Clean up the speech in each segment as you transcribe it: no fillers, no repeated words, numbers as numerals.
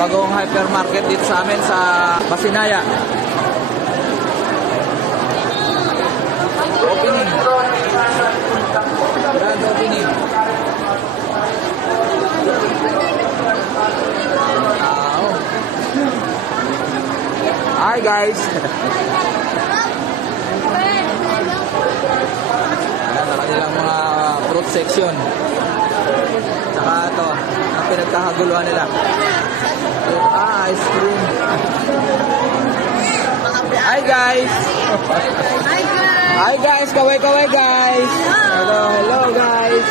bagong hypermarket dito sa amin sa Pasinaya. Opening. Grand opening. Hi guys. Ayan na kanilang mga fruit section. Tsaka ito, ang pinagkakaguluhan nila. Ice cream. Hi guys. Hi guys. Hi guys, kaway-kaway guys. Hello, hello guys.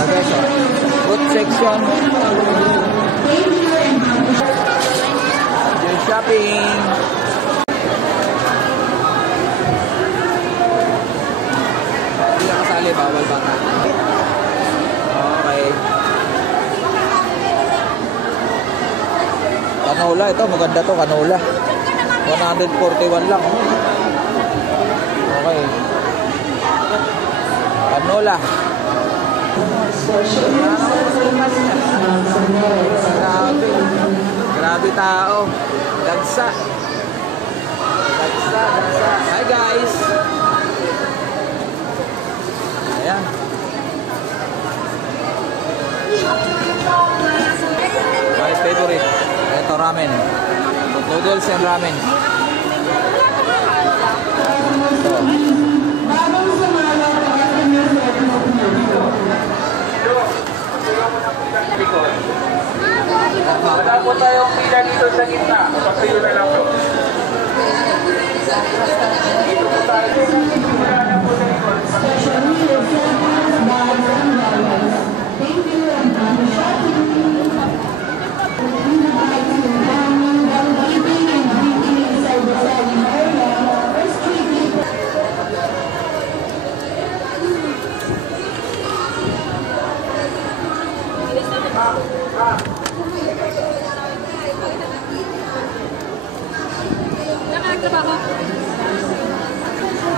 Okay, so fruit section. You're shopping. Hindi na kasali, bawal bata. Okay. Canola, ito maganda to, canola. 141 lang. Okay. Canola. Grabe tao. Dagsa. Hi guys. Ayan. My favorite. Ito ramen. Noodles and ramen. Wala po tayong pila dito sa gitna. Pasayo na lang po. Dito po tayo. Wala na po sa likod.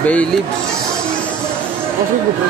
Bay leaves. Kasi gusto.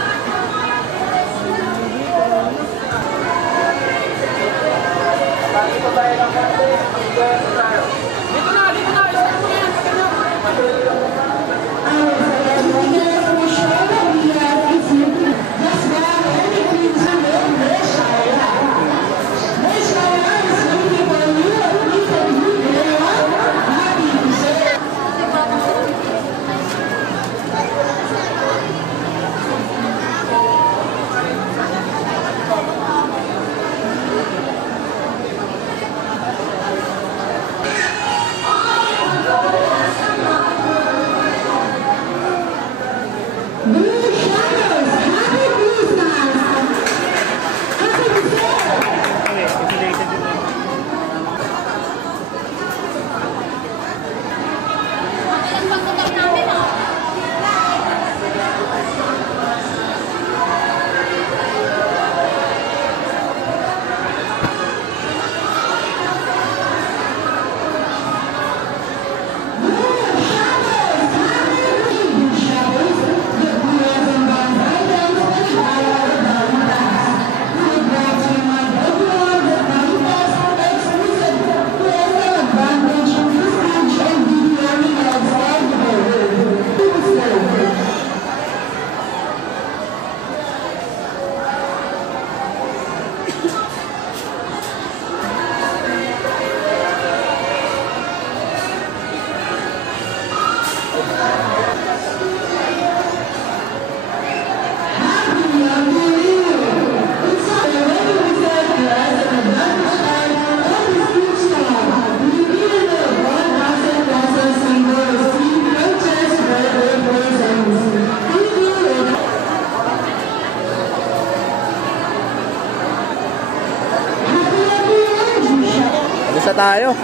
Tayo.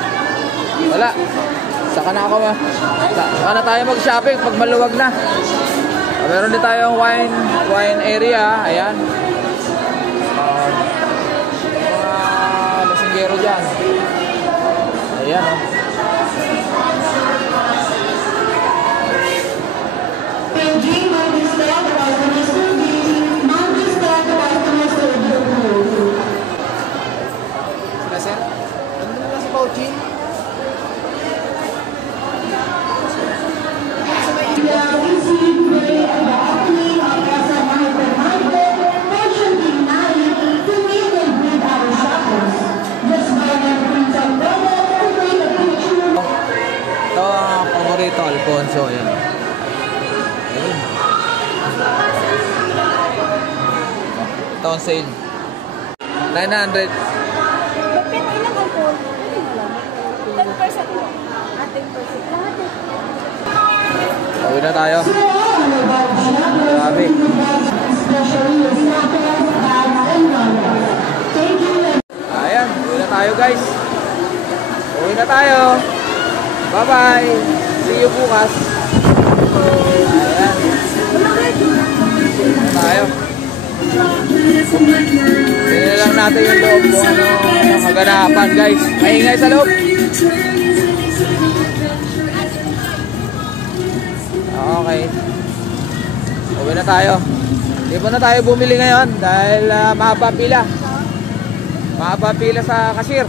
Wala. Saka na ako saka na tayo mag-shopping pag maluwag na. Meron din tayong wine area. Ayan. Mga lasinggero dyan. Ayan o. ang sale. 900. Pero ilang ang po? 10% po. 10%. Lahat eh. Uwi na tayo. Grabe. Ayan, uwi na tayo guys. Uwi na tayo. Bye-bye. See you bukas. Ayan. Uwi na tayo. Tingnan lang natin yung loob kung ano kaganapan guys. Maingay sa loob. Okay. Uwi na tayo. Hindi pa na tayo bumili ngayon dahil mahaba pila. Mahaba pila sa cashier.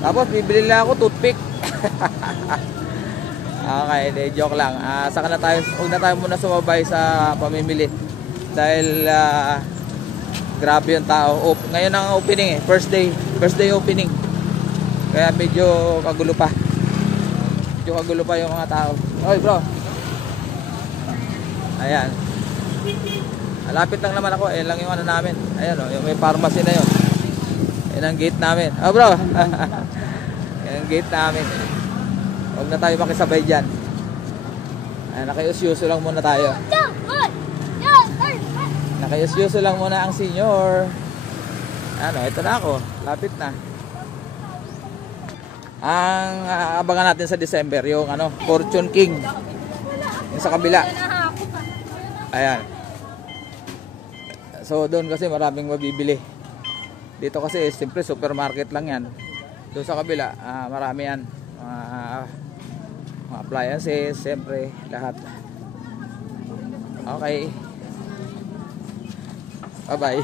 Tapos bibili lang ako toothpick. Okay, joke lang. Saka na tayo, huwag na tayo muna sumabay sa pamimili. Dahil grabe yung tao. Ngayon ang opening eh. First day opening. Kaya medyo kagulo pa. Medyo kagulo pa yung mga tao. Oy bro. Ayan. Malapit lang naman ako. Ayan lang yung ano namin. Ayan o, yung may pharmacy na yun. Ayan ang gate namin. Oh bro. Ayan ang gate namin. Huwag na tayo makisabay dyan. Ayan, nakiusyuso lang muna tayo. Nakiusyuso lang muna ang senior. Ano, ito na ako. Lapit na. Ang abangan natin sa December, yung ano, Fortune King. Yung sa kabila. Ayan. So, doon kasi maraming mabibili. Dito kasi, siyempre, supermarket lang yan. Doon sa kabila, marami yan. Mga appliances, siyempre, lahat. Okay. Bye-bye.